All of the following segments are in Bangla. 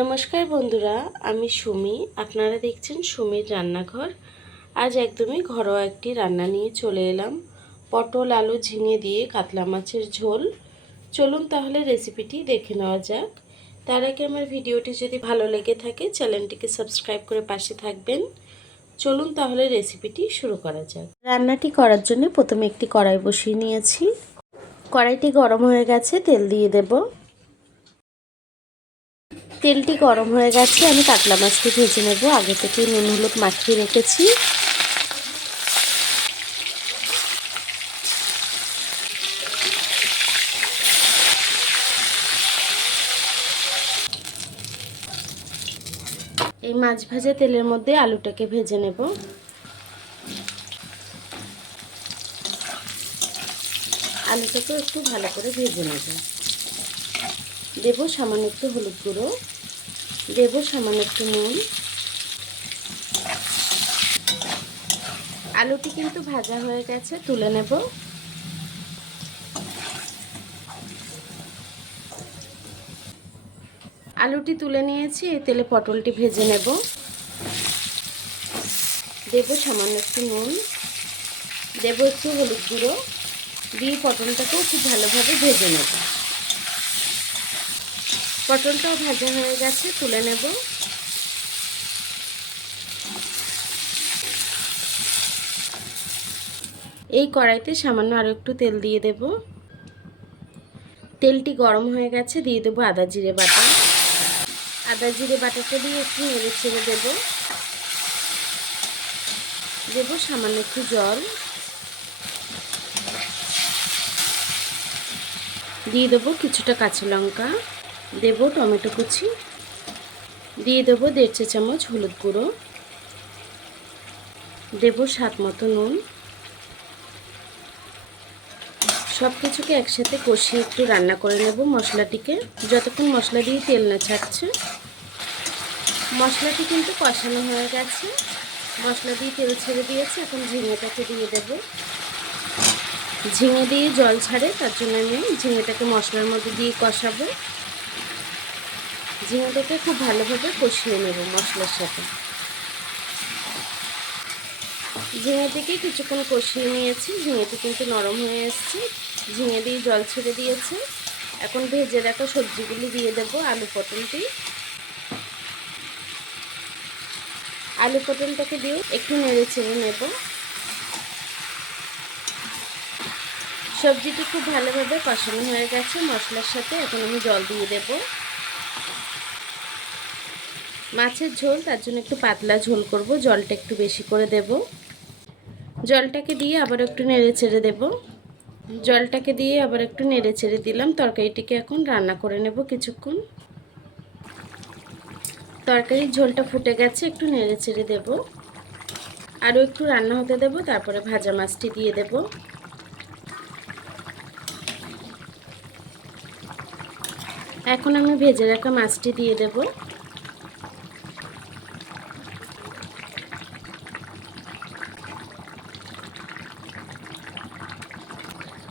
নমস্কার বন্ধুরা, আমি সুমি। আপনারা দেখছেন সুমির রান্নাঘর। আজ একদমই ঘরোয়া একটি রান্না নিয়ে চলে এলাম। পটল, আলু ঝিঙে দিয়ে কাতলা মাছের ঝোল। চলুন তাহলে রেসিপিটি দেখে নেওয়া যাক। তার আগে আমার ভিডিওটি যদি ভালো লেগে থাকে, চ্যানেলটিকে সাবস্ক্রাইব করে পাশে থাকবেন। চলুন তাহলে রেসিপিটি শুরু করা যাক। রান্নাটি করার জন্য প্রথমে একটি কড়াই বসিয়ে নিয়েছি। কড়াইটি গরম হয়ে গেছে, তেল দিয়ে দেবো। তেলটি গরম হয়ে গেছে, আমি কাতলা মাছটি ভেজে নেব। আগে থেকে নুন হলুদ মাখিয়ে রেখেছি। এই মাছ ভাজা তেলের মধ্যে আলুটাকে ভেজে নেব। আলুটাকে একটু ভালো করে ভেজে নেব। দেব সামান্য একটু হলুদ গুঁড়ো। দেব সামান্য একটু নুন। আলুটি কিন্তু ভাজা হয়ে গেছে, তুলে নেব। আলুটি তুলে নিয়েছি, এই তেলে পটলটি ভেজে নেব। দেব সামান্য একটু নুন। দেব একটু হলুদ গুঁড়ো। দিয়ে পটলটাকেও খুব ভালোভাবে ভেজে নেব। পটলটাও ভাজা হয়ে গেছে, তুলে নেব। এই কড়াইতে সামান্য আরও একটু তেল দিয়ে দেব। তেলটি গরম হয়ে গেছে, দিয়ে দেবো আদা জিরে বাটা। আদা জিরে বাটাটা দিয়ে একটু নেড়ে ছেড়ে দেবো। দেব সামান্য একটু জল। দিয়ে দেবো কিছুটা কাঁচা লঙ্কা। দেব টমেটো কুচি। দিয়ে দেবো দেড় চা চামচ হলুদ গুঁড়ো। দেব স্বাদ মতো নুন। সব কিছুকে একসাথে কষিয়ে একটু রান্না করে নেব মশলাটিকে। যতক্ষণ মশলা দিয়ে তেল না ছাড়ছে। মশলাটি কিন্তু কষানো হয়ে গেছে। মশলা দিয়ে তেল ছেড়ে দিয়েছে, এখন ঝিঙেটাকে দিয়ে দেব। ঝিঙে দিয়ে জল ছাড়ে, তার জন্য আমি ঝিঙেটাকে মশলার মধ্যে দিয়ে কষাবো। ঝিঙেটাকে খুব ভালোভাবে কষিয়ে নেব মশলার সাথে। ঝিঙেটিকে কিছুক্ষণ কষিয়ে নিয়েছি ঝিঙেটি কিন্তু নরম হয়ে এসছে। ঝিঙে দিয়ে জল ছেড়ে দিয়েছে। এখন ভেজে রাখা সবজিগুলি দিয়ে দেব আলু পটলটি। আলু পটলটাকে দিয়ে একটু নেড়ে ছেড়ে নেব। সবজিটি খুব ভালোভাবে কষানো হয়ে গেছে, মশলার সাথে এখন আমি জল দিয়ে দেবো। মাছের ঝোল, তার জন্য একটু পাতলা ঝোল করব। জলটা একটু বেশি করে দেব। জলটাকে দিয়ে আবার একটু নেড়ে ছেড়ে দেব। জলটাকে দিয়ে আবার একটু নেড়ে ছেড়ে দিলাম। তরকারিটিকে এখন রান্না করে নেব কিছুক্ষণ। তরকারির ঝোলটা ফুটে গেছে, একটু নেড়ে ছেড়ে দেব। আরও একটু রান্না হতে দেব, তারপরে ভাজা মাছটি দিয়ে দেব। এখন আমি ভেজে রাখা মাছটি দিয়ে দেবো।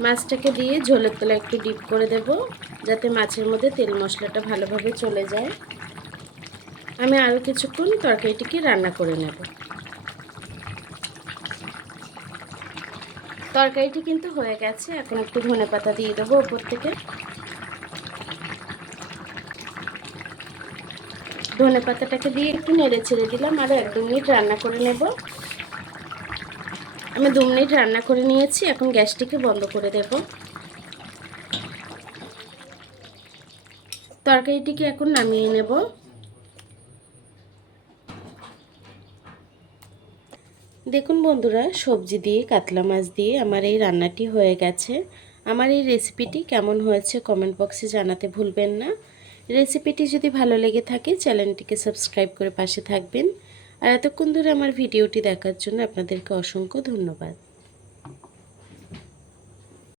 মাছটাকে দিয়ে ঝোলের তলা একটু ডিপ করে দেব, যাতে মাছের মধ্যে তেল মশলাটা ভালোভাবে চলে যায়। আমি আরও কিছুক্ষণ তরকারিটিকে রান্না করে নেব। তরকারিটি কিন্তু হয়ে গেছে, এখন একটু ধনে পাতা দিয়ে দেবো ওপর থেকে। ধনে পাতাটাকে দিয়ে একটু নেড়ে ছেড়ে দিলাম, আরও এক মিনিট রান্না করে নেব। আমি দু মিনিট রান্না করে নিয়েছি, এখন গ্যাসটিকে বন্ধ করে দেব। তরকারিটিকে এখন নামিয়ে নেব। দেখুন বন্ধুরা, সবজি দিয়ে, কাতলা মাছ দিয়ে আমার এই রান্নাটি হয়ে গেছে। আমার এই রেসিপিটি কেমন হয়েছে কমেন্ট বক্সে জানাতে ভুলবেন না। রেসিপিটি যদি ভালো লেগে থাকে, চ্যানেলটিকে সাবস্ক্রাইব করে পাশে থাকবেন। আর এতক্ষণ ধরে আমার ভিডিওটি দেখার জন্য আপনাদেরকে অসংখ্য ধন্যবাদ।